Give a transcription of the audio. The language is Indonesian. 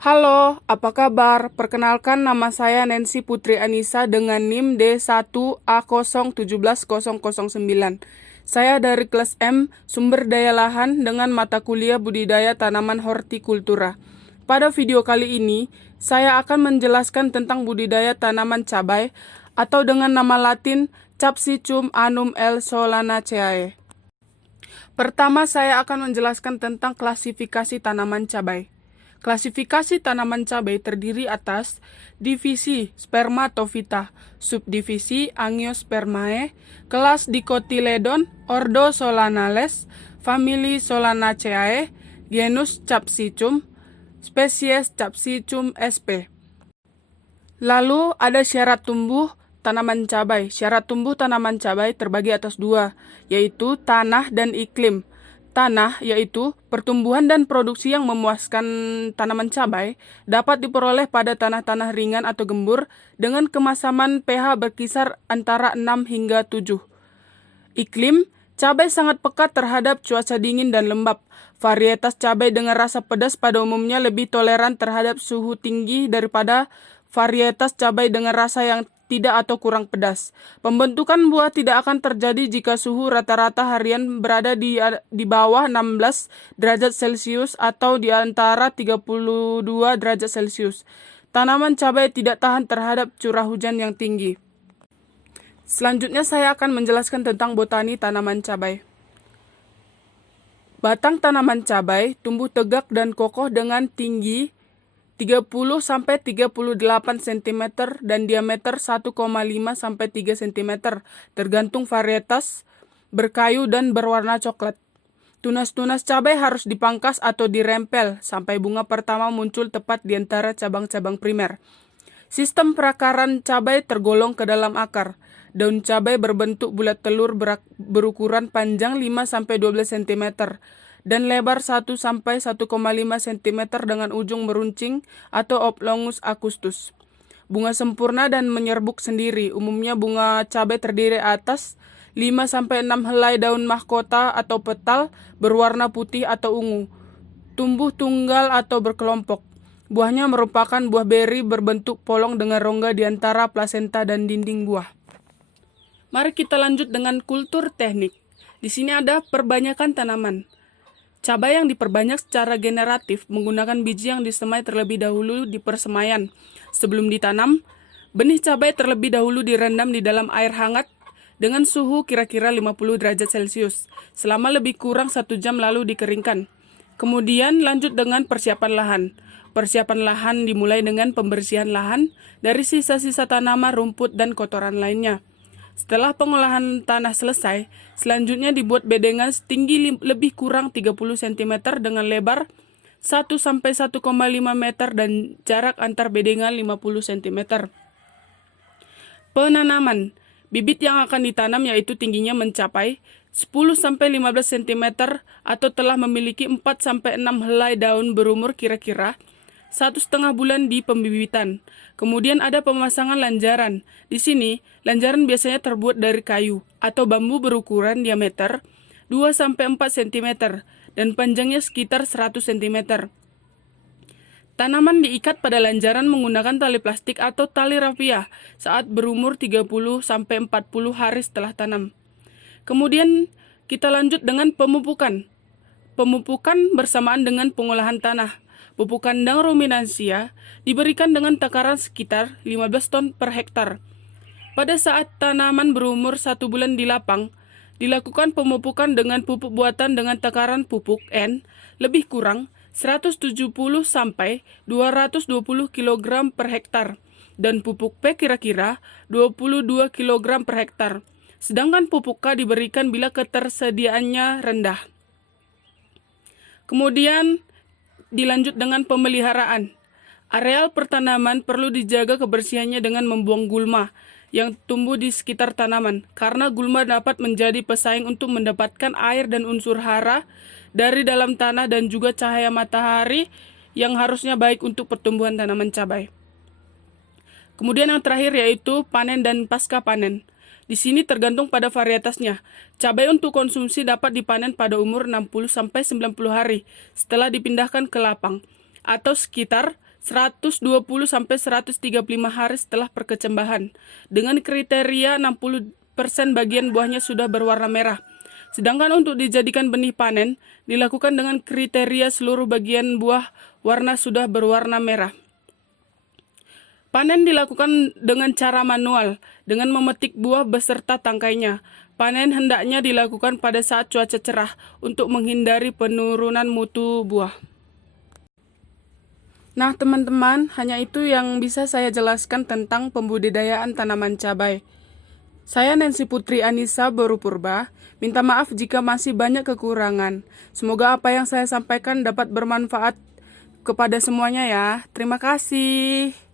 Halo, apa kabar? Perkenalkan nama saya Nancy Putri Anissa dengan NIM D1A017009. Saya dari kelas M, Sumber Daya Lahan dengan mata kuliah Budidaya Tanaman Hortikultura. Pada video kali ini, saya akan menjelaskan tentang budidaya tanaman cabai atau dengan nama latin Capsicum annum L. solanaceae. Pertama, saya akan menjelaskan tentang klasifikasi tanaman cabai. Klasifikasi tanaman cabai terdiri atas divisi Spermatophyta, subdivisi Angiospermae, kelas Dicotyledon, ordo Solanales, famili Solanaceae, genus Capsicum, spesies Capsicum sp. Lalu ada syarat tumbuh tanaman cabai. Syarat tumbuh tanaman cabai terbagi atas dua, yaitu tanah dan iklim. Tanah, yaitu pertumbuhan dan produksi yang memuaskan tanaman cabai, dapat diperoleh pada tanah-tanah ringan atau gembur dengan kemasaman pH berkisar antara 6 hingga 7. Iklim, cabai sangat peka terhadap cuaca dingin dan lembab. Varietas cabai dengan rasa pedas pada umumnya lebih toleran terhadap suhu tinggi daripada varietas cabai dengan rasa yang tidak atau kurang pedas. Pembentukan buah tidak akan terjadi jika suhu rata-rata harian berada di bawah 16 derajat Celcius atau di antara 32 derajat Celcius. Tanaman cabai tidak tahan terhadap curah hujan yang tinggi. Selanjutnya saya akan menjelaskan tentang botani tanaman cabai. Batang tanaman cabai tumbuh tegak dan kokoh dengan tinggi 30-38 cm dan diameter 1,5 sampai 3 cm, tergantung varietas, berkayu dan berwarna coklat. Tunas-tunas cabai harus dipangkas atau dirempel sampai bunga pertama muncul tepat di antara cabang-cabang primer. Sistem perakaran cabai tergolong ke dalam akar. Daun cabai berbentuk bulat telur berukuran panjang 5-12 cm dan lebar 1-1,5 cm dengan ujung meruncing atau oblongus acustus. Bunga sempurna dan menyerbuk sendiri. Umumnya bunga cabai terdiri atas 5-6 helai daun mahkota atau petal berwarna putih atau ungu. Tumbuh tunggal atau berkelompok. Buahnya merupakan buah beri berbentuk polong dengan rongga di antara plasenta dan dinding buah. Mari kita lanjut dengan kultur teknik. Di sini ada perbanyakan tanaman. Cabai yang diperbanyak secara generatif menggunakan biji yang disemai terlebih dahulu di persemaian. Sebelum ditanam, benih cabai terlebih dahulu direndam di dalam air hangat dengan suhu kira-kira 50 derajat Celcius selama lebih kurang 1 jam lalu dikeringkan. Kemudian lanjut dengan persiapan lahan. Persiapan lahan dimulai dengan pembersihan lahan dari sisa-sisa tanaman, rumput, dan kotoran lainnya. Setelah pengolahan tanah selesai, selanjutnya dibuat bedengan setinggi lebih kurang 30 cm dengan lebar 1-1,5 meter dan jarak antar bedengan 50 cm. Penanaman. Bibit yang akan ditanam yaitu tingginya mencapai 10-15 cm atau telah memiliki 4-6 helai daun berumur kira-kira 1,5 bulan di pembibitan. Kemudian ada pemasangan lanjaran. Di sini, lanjaran biasanya terbuat dari kayu atau bambu berukuran diameter 2-4 cm dan panjangnya sekitar 100 cm. Tanaman diikat pada lanjaran menggunakan tali plastik atau tali rafiah saat berumur 30-40 hari setelah tanam. Kemudian kita lanjut dengan pemupukan. Pemupukan bersamaan dengan pengolahan tanah. Pupuk kandang ruminansia diberikan dengan takaran sekitar 15 ton per hektar. Pada saat tanaman berumur 1 bulan di lapang, dilakukan pemupukan dengan pupuk buatan dengan takaran pupuk N lebih kurang 170 sampai 220 kg per hektar dan pupuk P kira-kira 22 kg per hektar. Sedangkan pupuk K diberikan bila ketersediaannya rendah. Kemudian dilanjut dengan pemeliharaan. Areal pertanaman perlu dijaga kebersihannya dengan membuang gulma yang tumbuh di sekitar tanaman, karena gulma dapat menjadi pesaing untuk mendapatkan air dan unsur hara dari dalam tanah dan juga cahaya matahari yang harusnya baik untuk pertumbuhan tanaman cabai. Kemudian yang terakhir yaitu panen dan pasca panen. Di sini tergantung pada varietasnya. Cabai untuk konsumsi dapat dipanen pada umur 60-90 hari setelah dipindahkan ke lapang, atau sekitar 120 sampai 135 hari setelah perkecambahan. Dengan kriteria 60% bagian buahnya sudah berwarna merah. Sedangkan untuk dijadikan benih panen, dilakukan dengan kriteria seluruh bagian buah warna sudah berwarna merah. Panen dilakukan dengan cara manual, dengan memetik buah beserta tangkainya. Panen hendaknya dilakukan pada saat cuaca cerah untuk menghindari penurunan mutu buah. Nah teman-teman, hanya itu yang bisa saya jelaskan tentang pembudidayaan tanaman cabai. Saya Nancy Putri Anissa Boru Purba, minta maaf jika masih banyak kekurangan. Semoga apa yang saya sampaikan dapat bermanfaat kepada semuanya ya. Terima kasih.